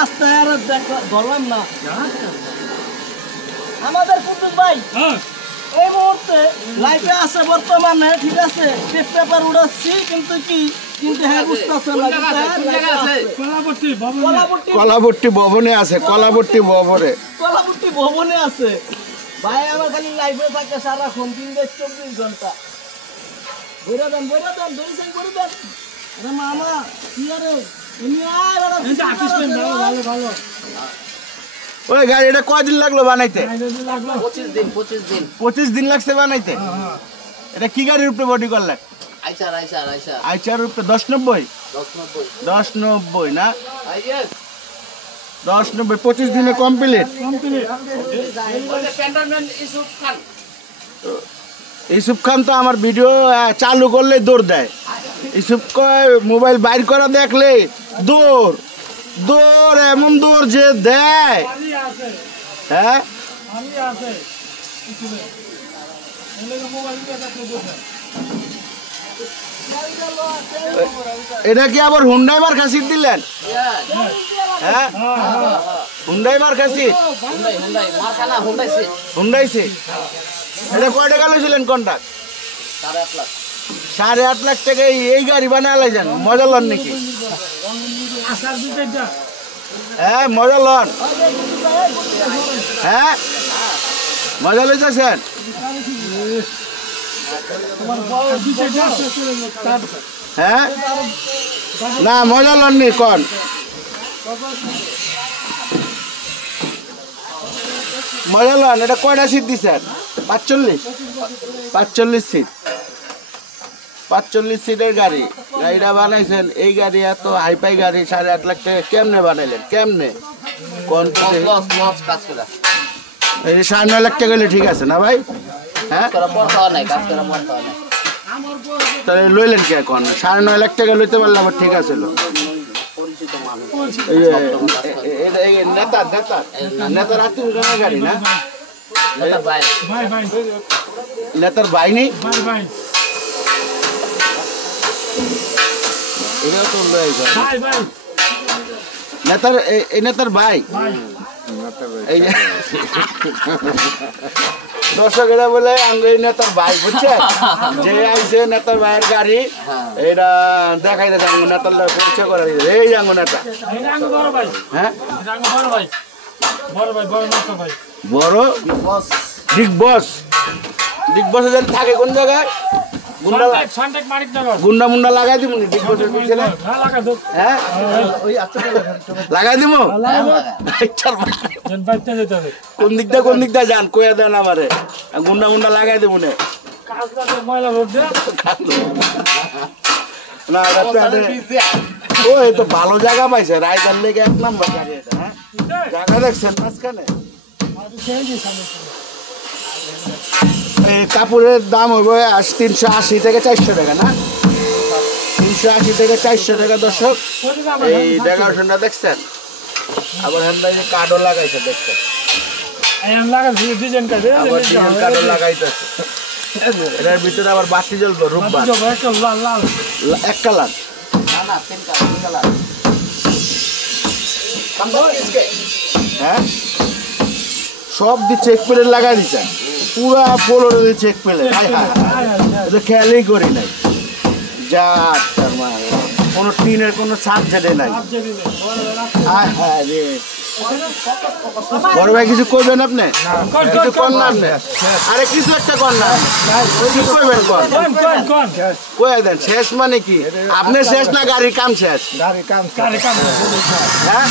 রাস্তায় আর ধরলাম না আমাদের কুতুব ভাই এই মুহূর্তে লাইভে আছে বর্তমানে ঠিক আছে পেপার উড়াচ্ছি কিন্তু হ্যাঁ বুঝতেছে না কলাবর্তী ভবনে আছে কলাবর্তী ভবনে আছে ভাই আমার খালি লাইভে থাকে সারাক্ষণ 24 ঘন্টা বইরা দেন দড়ি করে দেন আরে মামা কি আরে ভালো ওই গাড়িটা কয়দিন লাগলো বানাইতে 25 দিন লাগছে বানাইতে এটা কি গাড়ির উপরে বডি করলেন আইচার উপরে 1090 না 1090 25 দিনে কমপ্লিট ইউসুফ খান তো আমার ভিডিও চালু করলে দৌড় দেয় ইউসুফ মোবাইল বাইর করা দেখলে দৌড় এমন দৌড় যে দেয় হ্যাঁ এটা কি আবার হুন্ডাই মার্কা সিট দিলেন হ্যাঁ হুন্ডাই মার্কা সিট হুন্ডাই সিট এটা কয় টাকা লইছিলেন কন্ট্রাক্ট 8.5 লাখ টাকা এই গাড়ি বানালে যান মজা লন নাকি হ্যাঁ মজা লন হ্যাঁ মজা লইতেছেন হ্যাঁ না মজা লন নি কন মজা লন এটা কয়টা সিট দিছেন 45 সিট 45 সিটের গাড়িটা বানাইছেন এই গাড়ি এত হাইফাই গাড়ি 8.5 লাখ টাকা কেমনে বানাইলেন কেমনে কোন এই 9.5 লাখ টাকা হলে ঠিক আছে না ভাই হ্যাঁ তাহলে লইলেন কে এখন 9.5 লাখ টাকা লইতে পারলে আমার ঠিক আছে নেতার আত্মীয় গাড়ি না নেতার ভাই নেই নেতার ভাই দর্শকেরা বলে এই নেতার ভাই বুঝছে যে আইছে নেতার ভাইয়ের গাড়ি এটা দেখাই দেখ নেতার পরিচয় করে এই জাঙ্গো নেতা হ্যাঁ বড় বিগ বস যদি থাকে কোন জায়গায় গুন্ডা মুন্ডা লাগাই দিব হ্যাঁ লাগাই দিব কোন দিকটা যান কইয়া দেন আমারে গুন্ডা মুন্ডা লাগাই দিব না ও এই তো ভালো জায়গা পাইছে রায়দার লেগে 1 নম্বর গাড়ি এটা হ্যাঁ জায়গা দেখছেন মাঝখানে কাপড়ের দাম হবে 380 থেকে 400 টাকা না 380 থেকে 400 টাকা দর্শক এই ডেকোরেশনটা দেখছেন আবার হ্যান্ডাই কার্ডও লাগাইছে দেখছেন ডিজাইন কার্ডও লাগাইতেছে এটার ভিতরে আবার বাতি জ্বলবে রূপবান এক কালার হ্যাঁ সব দিয়ে চেক পেলে লাগাই দিচ্ছেন পুরা ফ্লোর চেক পেলে খেয়ালই করি নাই যা কোনো টিনের কোনো সাবজেক্টে নাই বড় ভাই কিছু করবেন আপনি কিছু কর না আপনি আরে কিছু একটা কর না কি করবেন কই দেন শেষ মানে কি আপনি শেষ না গাড়ির কাম শেষ হ্যাঁ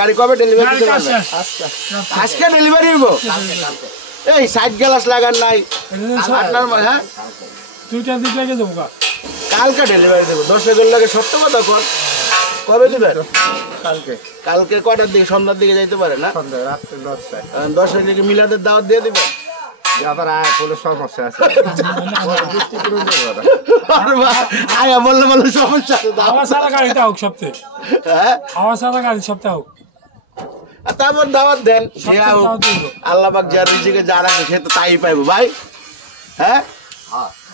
গাড়ি কবে ডেলিভারি আজকে ডেলিভারি হইব এই সাইড গ্লাস লাগান নাই আপনার হ্যাঁ কালকে ডেলিভারি দেবো 10 লাগে সত্য কথা কর কবে দিবেন কালকে কটার দিকে সন্ধ্যার দিকে যাইতে পারে না 10টার দিকে মিলাদের দাওয়াত দিয়ে দিবেন আবার সমস্যা আছে বললে সমস্যা তারপর দাওয়াত দেন আল্লাহ পাক যার রিজিকে যা রাখে সে তো তাই পাইবো ভাই হ্যাঁ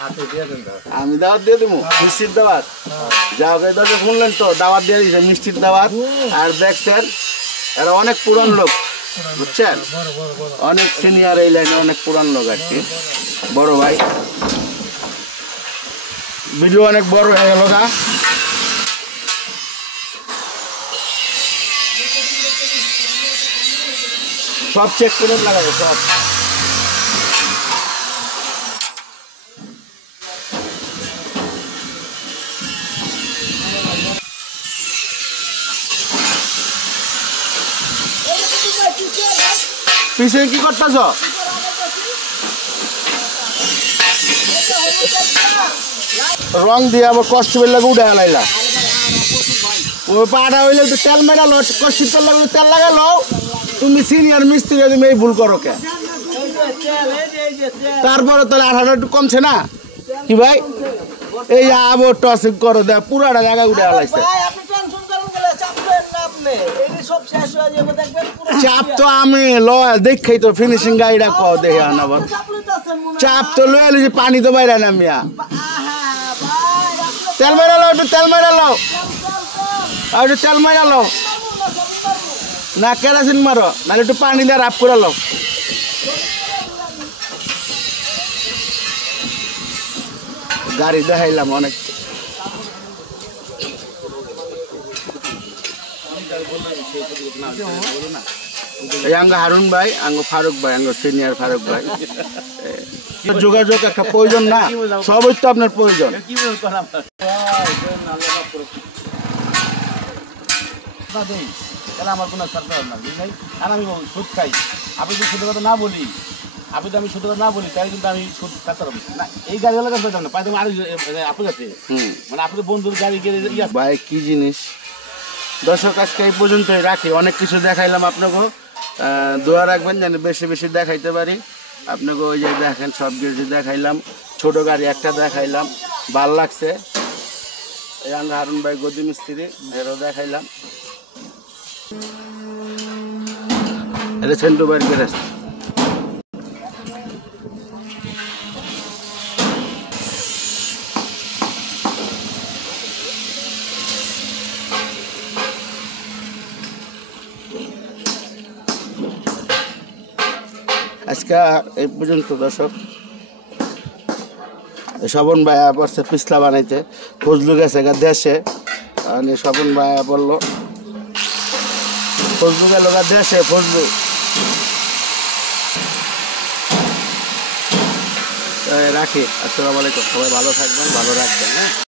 আমি দাওয়াত দিয়ে দেবো, মিষ্টির দাওয়াত। যাও দরজা শুনলেন তো, দাওয়াত দিয়ে দিয়েছে, মিষ্টির দাওয়াত। আর দেখছেন এরা অনেক পুরান লোক, বুঝছেন, অনেক সিনিয়র এই লাইনে, অনেক পুরান লোক আর কি, বড় ভাই। ভিডিও অনেক বড় হয়ে গেল না? সব চেক করে লাগাবো সব। পিছনে কি করতেছ? রং দিয়ে আবার কষ্ট পেলে উঠে হালাইলা। ওই পাটা হইলে তো তেল মেরালো, কষ্ট তেল লাগলে তেল লাগালো। তুমি সিনিয়র মিস্ত্রি, তুমি এই ভুল করো কে? তারপরে তাহলে 18 একটু কমছে না কি ভাই? এই আবার টসিং করো, দেখ পুরাটা জায়গায় উঠে হালাইছে। চাপ তো আমি লয় দেখেই তো ফিনিশিং গাড়িটা কও দেখে আনাবার। চাপ তো লয় যে পানি তো বাইরে না মিয়া। তেল মেরালো, একটু তেল মেরালো, আর একটু তেল মেরালো না, কেরাসিন মারো, নাহলে একটু পানি দিয়ে রাফ করে লো। গাড়ি দেখাইলাম অনেক। এই আঙ্গ হারুন ভাই, আঙ্গ ফারুক ভাই, আঙ্গ সিনিয়র ফারুক ভাই। যোগাযোগ একটা প্রয়োজন না, সবই তো আপনার প্রয়োজন। আমার কোনো সরকার না বুঝলেন, আর আমি সুদ খাই। আপনি যদি সুদের কথা না বলি, আপনি যদি আমি সুদের কথা না বলি, তাহলে কিন্তু আমি সুদ খাতে পারবো না। এই গাড়িগুলো কাছে পেতাম না, পাইতাম আর আপনার কাছে, মানে আপনার বন্ধুর গাড়ি ভাই কি জিনিস। দর্শক আজকে এই পর্যন্তই রাখি, অনেক কিছু দেখাইলাম আপনাকে। দোয়া রাখবেন যেন বেশি বেশি দেখাইতে পারি আপনাকে। ওই যে দেখেন সব কিছু দেখাইলাম, ছোট গাড়ি একটা দেখাইলাম, ভাল লাগছে। এই আঙ্গ হারুন ভাই গদি মিস্ত্রি, এরও দেখাইলাম। এটা সেন্টু বাইর করে আসছে। আজকে এই পর্যন্ত দর্শক। স্বপন ভাই পড়ছে পিছলা বানাইতে, ফজলু গেছে দেশে, স্বপন ভাই বললো ফজলু গেল দেশে, ফজলু রাখি। আসসালামু আলাইকুম, সবাই ভালো থাকবেন, ভালো রাখবেন। হ্যাঁ।